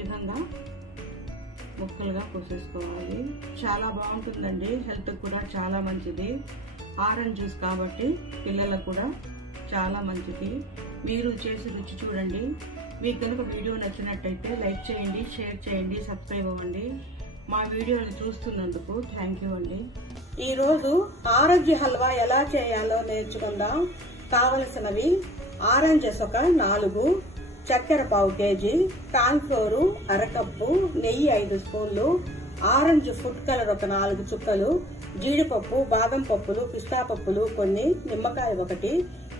విధంగా ముక్కలుగా కోసేసుకోవాలి. చాలా బాగుంటుందండి, హెల్త్ కూడా చాలా మంచిది. ఆరెంజ్ జ్యూస్ కాబట్టి పిల్లలకు కూడా చాలా మంచిది. మీరు చేసి రుచి చూడండి. మీకు కనుక వీడియో నచ్చినట్టయితే లైక్ చేయండి, షేర్ చేయండి, సబ్స్క్రైబ్ అవ్వండి. మా వీడియోలు చూస్తున్నందుకు థ్యాంక్ యూ అండి. ఈరోజు ఆరెంజ్ హల్వా ఎలా చేయాలో నేర్చుకుందాం. కావలసినవి ఆరెంజెస్ ఒక 4, చక్కెర 1/2 kg, కార్న్ ఫ్లోర్ అరకప్పు, నెయ్యి 5 స్పూన్లు, ఆరెంజ్ ఫుడ్ కలర్ ఒక 4 చుక్కలు, జీడిపప్పు, బాదం పప్పులు, పిస్తా పప్పులు కొన్ని, నిమ్మకాయ 1,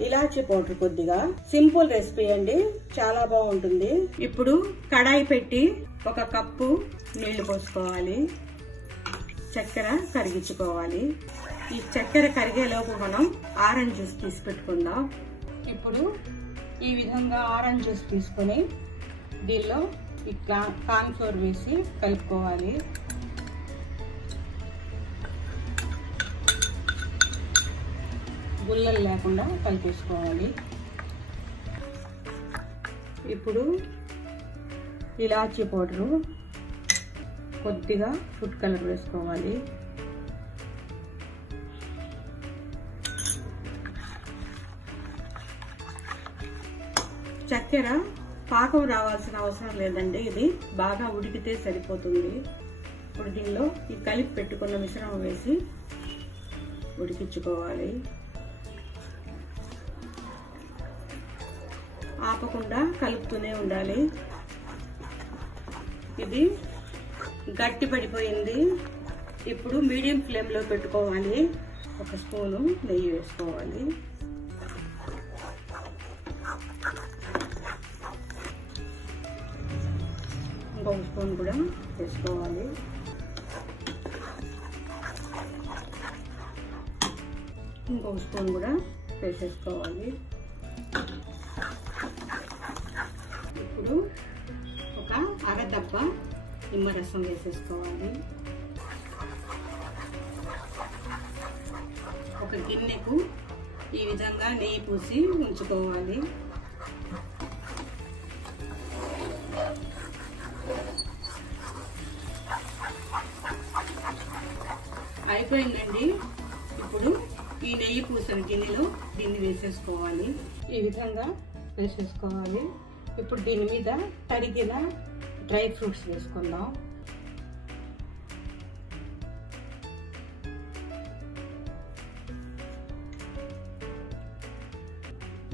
ఇలాచీ పౌడర్ కొద్దిగా. సింపుల్ రెసిపీ అండి, చాలా బాగుంటుంది. ఇప్పుడు కడాయి పెట్టి 1 కప్పు నీళ్లు పోసుకోవాలి. చక్కెర కరిగించుకోవాలి. ఈ చక్కెర కరిగేలోపు మనం ఆరెంజ్ జ్యూస్ తీసి పెట్టుకుందాం. ఇప్పుడు ఈ విధంగా ఆరెంజ్ జ్యూస్ తీసుకొని దీనిలో ఈ కార్న్ ఫ్లోర్ వేసి కలుపుకోవాలి. గుల్లలు లేకుండా కలిపేసుకోవాలి. ఇప్పుడు ఇలాచీ పౌడరు, కొద్దిగా ఫుడ్ కలర్ వేసుకోవాలి. చక్కెర పాకం రావాల్సిన అవసరం లేదండి, ఇది బాగా ఉడికితే సరిపోతుంది. ఇప్పుడు దీనిలో ఈ కలిపి పెట్టుకున్న మిశ్రమం వేసి ఉడికించుకోవాలి. ఆపకుండా కలుపుతూనే ఉండాలి. ఇది గట్టి పడిపోయింది. ఇప్పుడు మీడియం ఫ్లేమ్లో పెట్టుకోవాలి. 1 స్పూను నెయ్యి వేసుకోవాలి. ఇంకొక స్పూన్ కూడా వేసుకోవాలి. ఇంకొక స్పూన్ కూడా వేసేసుకోవాలి. ఇప్పుడు ఒక అరడబ్బ నిమ్మరసం వేసేసుకోవాలి. ఒక గిన్నెకు ఈ విధంగా నెయ్యి పూసి ఉంచుకోవాలి. అయిపోయిందండి. ఇప్పుడు ఈ నెయ్యి పూసిన గిన్నెలో దీన్ని వేసేసుకోవాలి. ఈ విధంగా వేసేసుకోవాలి. ఇప్పుడు దీని మీద తరిగిన డ్రై ఫ్రూట్స్ వేసుకుందాం.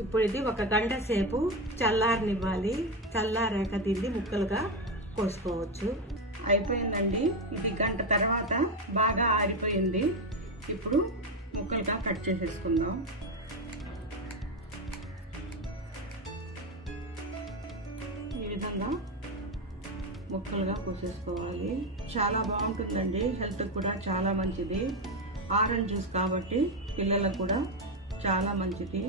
ఇప్పుడు ఇది 1 గంట సేపు చల్లారనివ్వాలి. చల్లారాక దీన్ని ముక్కలుగా కోసుకోవచ్చు. అయిపోయిందండి. ఇది గంట తర్వాత బాగా ఆరిపోయింది. ఇప్పుడు ముక్కలుగా కట్ చేసేసుకుందాం. ఈ విధంగా ముక్కలుగా కోసేసుకోవాలి. చాలా బాగుంటుందండి, హెల్త్ కూడా చాలా మంచిది. ఆరెంజ్ జ్యూస్ కాబట్టి పిల్లలకు కూడా చాలా మంచిది.